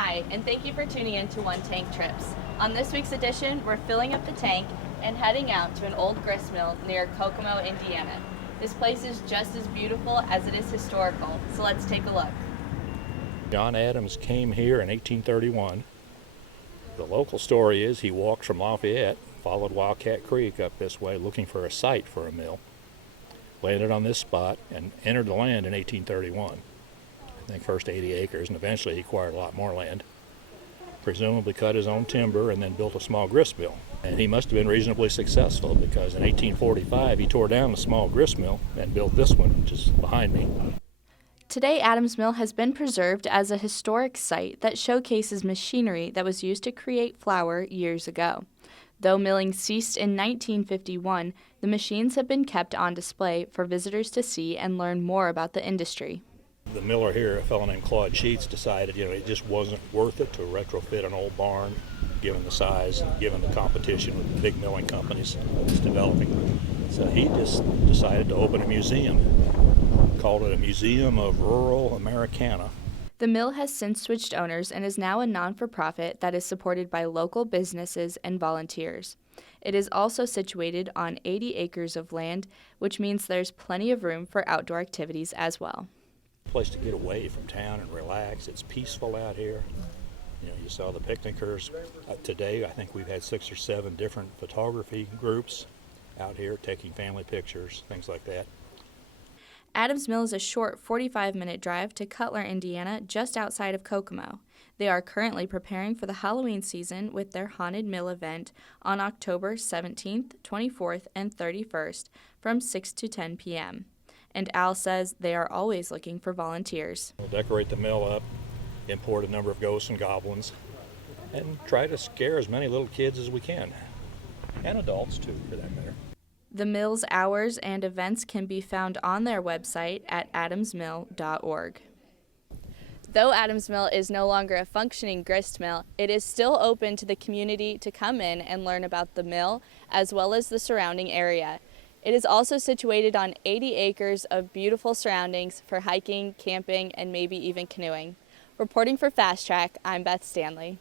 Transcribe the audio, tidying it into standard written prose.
Hi, and thank you for tuning in to One Tank Trips. On this week's edition, we're filling up the tank and heading out to an old grist mill near Kokomo, Indiana. This place is just as beautiful as it is historical, so let's take a look. John Adams came here in 1831. The local story is he walked from Lafayette, followed Wildcat Creek up this way looking for a site for a mill, landed on this spot, and entered the land in 1831. I think first 80 acres, and eventually he acquired a lot more land. Presumably cut his own timber and then built a small grist mill. And he must have been reasonably successful because in 1845 he tore down the small grist mill and built this one, which is behind me. Today, Adams Mill has been preserved as a historic site that showcases machinery that was used to create flour years ago. Though milling ceased in 1951, the machines have been kept on display for visitors to see and learn more about the industry. The miller here, a fellow named Claude Sheets, decided it just wasn't worth it to retrofit an old barn, given the size and given the competition with the big milling companies it's developing. So he just decided to open a museum, called it a Museum of Rural Americana. The mill has since switched owners and is now a non-for-profit that is supported by local businesses and volunteers. It is also situated on 80 acres of land, which means there's plenty of room for outdoor activities as well. Place to get away from town and relax. It's peaceful out here. You saw the picnickers. Today, I think we've had 6 or 7 different photography groups out here taking family pictures, things like that. Adams Mill is a short 45-minute drive to Cutler, Indiana, just outside of Kokomo. They are currently preparing for the Halloween season with their Haunted Mill event on October 17th, 24th, and 31st from 6 to 10 p.m. And Al says they are always looking for volunteers. We'll decorate the mill up, import a number of ghosts and goblins, and try to scare as many little kids as we can, and adults too, for that matter. The mill's hours and events can be found on their website at adamsmill.org. Though Adams Mill is no longer a functioning grist mill, it is still open to the community to come in and learn about the mill as well as the surrounding area. It is also situated on 80 acres of beautiful surroundings for hiking, camping, and maybe even canoeing. Reporting for Fast Track, I'm Beth Stanley.